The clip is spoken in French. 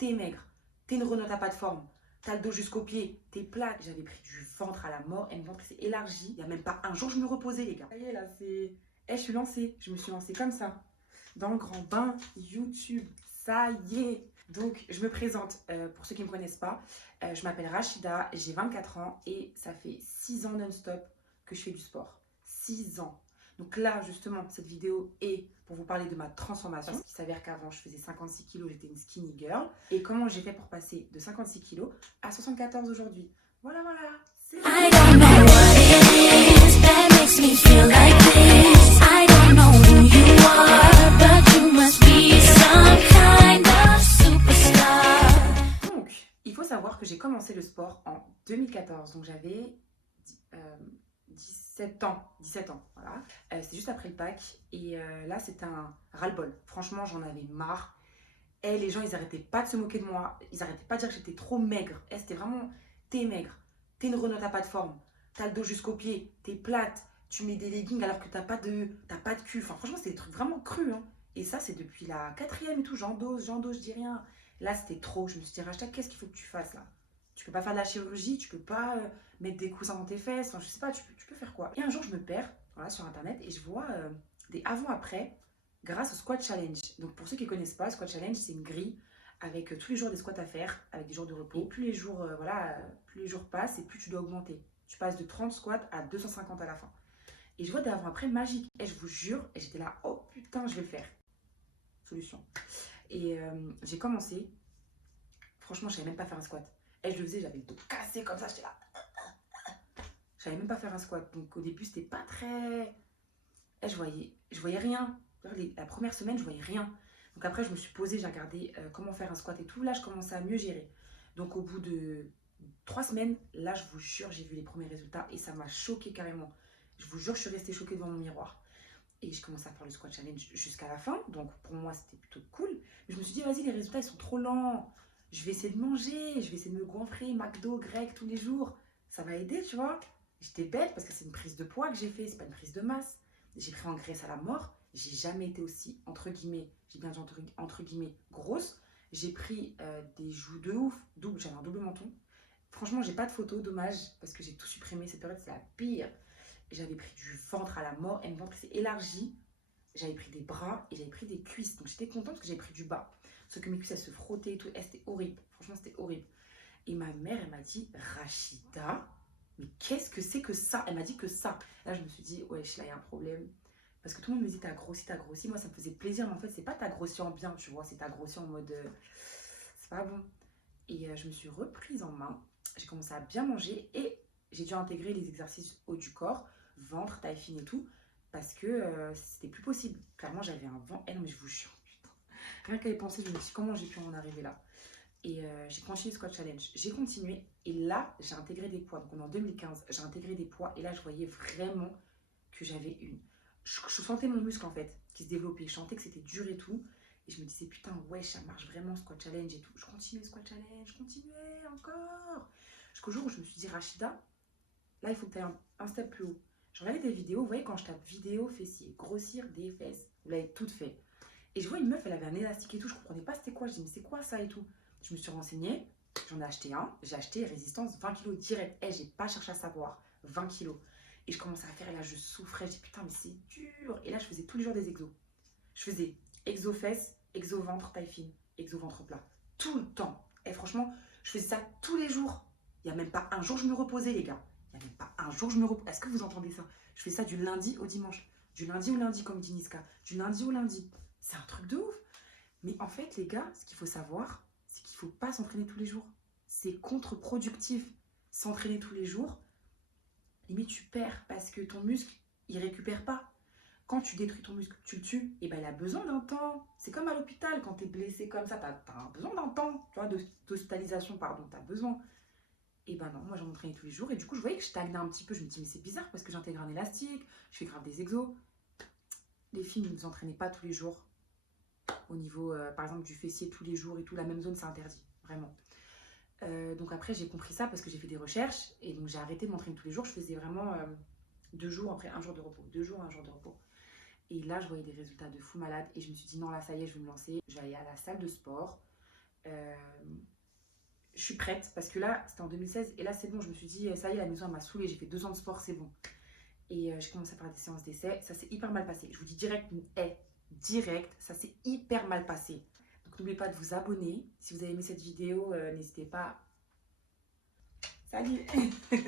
t'es maigre, t'es une Renault, t'as pas de forme, t'as le dos jusqu'au pied, t'es plate. J'avais pris du ventre à la mort et mon ventre s'est élargi. Il n'y a même pas un jour je me reposais, les gars. Ça y est, là, c'est... je suis lancée. Je me suis lancée comme ça, dans le grand bain YouTube. Ça y est. Donc, je me présente, pour ceux qui ne me connaissent pas. Je m'appelle Rachida, j'ai 24 ans et ça fait 6 ans non-stop que je fais du sport. 6 ans. Donc là, justement, cette vidéo est pour vous parler de ma transformation. Il s'avère qu'avant, je faisais 56 kg, j'étais une skinny girl. Et comment j'ai fait pour passer de 56 kg à 74 aujourd'hui. Voilà, voilà. I don't know what it is that makes me feel like this. I don't know who you are, but you must be some kind of superstar. Donc, il faut savoir que j'ai commencé le sport en 2014. Donc j'avais 17 ans, voilà. C'était juste après le bac et là c'était un ras-le-bol. Franchement, j'en avais marre. Et les gens, ils arrêtaient pas de se moquer de moi. Ils arrêtaient pas de dire que j'étais trop maigre. Et c'était vraiment, t'es maigre, t'es une Renault, t'as pas de forme, t'as le dos jusqu'au pied, t'es plate, tu mets des leggings alors que t'as pas de cul. Enfin, franchement, c'était des trucs vraiment crus. Hein. Et ça, c'est depuis la 4e et tout. J'endose, je dis rien. Là, c'était trop. Je me suis dit, Rachida, qu'est-ce qu'il faut que tu fasses là? Tu peux pas faire de la chirurgie, tu peux pas mettre des coussins dans tes fesses. Enfin, je sais pas, tu peux faire quoi? Et un jour, je me perds voilà, sur internet et je vois des avant-après grâce au Squat Challenge. Donc, pour ceux qui ne connaissent pas, le Squat Challenge, c'est une grille avec tous les jours des squats à faire, avec des jours de repos. Et plus les jours, plus les jours passent et plus tu dois augmenter. Tu passes de 30 squats à 250 à la fin. Et je vois des avant-après magiques. Et je vous jure, et j'étais là, oh putain, je vais le faire. Solution. Et j'ai commencé. Franchement, je savais même pas faire un squat. Et je le faisais, j'avais le dos cassé comme ça, j'étais là. Je savais même pas faire un squat. Donc au début, c'était pas très... Et je voyais rien. La première semaine, je voyais rien. Donc après, je me suis posée, j'ai regardé comment faire un squat et tout. Là, je commençais à mieux gérer. Donc au bout de 3 semaines, là, je vous jure, j'ai vu les premiers résultats et ça m'a choquée carrément. Je vous jure, je suis restée choquée devant mon miroir. Et je commençais à faire le squat challenge jusqu'à la fin. Donc pour moi, c'était plutôt cool. Mais je me suis dit, vas-y, les résultats, ils sont trop lents. Je vais essayer de manger, je vais essayer de me goinfrer, McDo, grec, tous les jours. Ça va aider, tu vois. J'étais bête parce que c'est une prise de poids que j'ai fait, c'est pas une prise de masse. J'ai pris en graisse à la mort. J'ai jamais été aussi, entre guillemets, j'ai bien dit entre guillemets, grosse. J'ai pris des joues de ouf, j'avais un double menton. Franchement, j'ai pas de photos, dommage, parce que j'ai tout supprimé. Cette période, c'est la pire. J'avais pris du ventre à la mort et mon ventre s'est élargi. J'avais pris des bras et j'avais pris des cuisses. Donc j'étais contente parce que j'avais pris du bas. Sauf que mes cuisses, elles se frottaient et tout. Et c'était horrible. Franchement, c'était horrible. Et ma mère, elle m'a dit, Rachida, mais qu'est-ce que c'est que ça? Elle m'a dit que ça. Là, je me suis dit, wesh, là, il y a un problème. Parce que tout le monde me dit, t'as grossi, t'as grossi. Moi, ça me faisait plaisir. Mais en fait, c'est pas t'as grossi en bien, tu vois. C'est t'as grossi en mode, c'est pas bon. Et je me suis reprise en main. J'ai commencé à bien manger. Et j'ai dû intégrer les exercices haut du corps, ventre, taille fine et tout. Parce que c'était plus possible. Clairement, j'avais un vent. Eh non, mais je vous jure, putain. Rien qu'à y penser, je me dis, comment j'ai pu en arriver là? Et j'ai continué le squat challenge. J'ai continué et là, j'ai intégré des poids. Donc, en 2015, j'ai intégré des poids et là, je voyais vraiment que j'avais je sentais mon muscle en fait qui se développait. Je sentais que c'était dur et tout. Et je me disais, putain, ouais, ça marche vraiment, squat challenge et tout. Je continuais le squat challenge, je continuais encore. Jusqu'au jour où je me suis dit, Rachida, là, il faut que tu ailles un step plus haut. Je regardais des vidéos. Vous voyez, quand je tape vidéo fessier, grossir des fesses, vous l'avez toutes fait. Et je vois une meuf, elle avait un élastique et tout. Je comprenais pas c'était quoi. Je dis, mais c'est quoi ça et tout? Je me suis renseignée, j'en ai acheté un. J'ai acheté résistance 20 kg direct. Et j'ai pas cherché à savoir. 20 kg. Et je commençais à faire et là, je souffrais. Je dis, putain, mais c'est dur. Et là, je faisais tous les jours des exos. Je faisais exo fesses, exo ventre, taille fine, exo ventre plat. Tout le temps. Et franchement, je faisais ça tous les jours. Il n'y a même pas un jour je me reposais, les gars. Il n'y a même pas un jour je me reposais. Est-ce que vous entendez ça? Je fais ça du lundi au dimanche. Du lundi au lundi, comme dit Niska. Du lundi au lundi. C'est un truc de ouf. Mais en fait, les gars, ce qu'il faut savoir, c'est qu'il ne faut pas s'entraîner tous les jours. C'est contre-productif. S'entraîner tous les jours, limite tu perds parce que ton muscle, il ne récupère pas. Quand tu détruis ton muscle, tu le tues, et ben il a besoin d'un temps. C'est comme à l'hôpital, quand tu es blessé comme ça, tu as besoin d'un temps, tu vois, d'hospitalisation, pardon, tu as besoin. Et ben non, moi j'en entraînais tous les jours, et du coup je voyais que je stagnais un petit peu. Je me dis, mais c'est bizarre parce que j'intègre un élastique, je fais grave des exos. Les filles ne vous entraînez pas tous les jours. Au niveau, par exemple, du fessier tous les jours et tout, la même zone, c'est interdit, vraiment. Donc après, j'ai compris ça parce que j'ai fait des recherches, et donc j'ai arrêté de m'entraîner tous les jours. Je faisais vraiment 2 jours, après un jour de repos, 2 jours, un jour de repos. Et là, je voyais des résultats de fou malade, et je me suis dit, non, là, ça y est, je vais me lancer. Je vais aller à la salle de sport. je suis prête parce que là, c'était en 2016 et là, c'est bon. Je me suis dit, ça y est, la maison, elle m'a saoulée. J'ai fait 2 ans de sport, c'est bon. Et j'ai commencé à faire des séances d'essai. Ça s'est hyper mal passé. Je vous dis direct, direct, ça s'est hyper mal passé. Donc n'oubliez pas de vous abonner. Si vous avez aimé cette vidéo, n'hésitez pas. Salut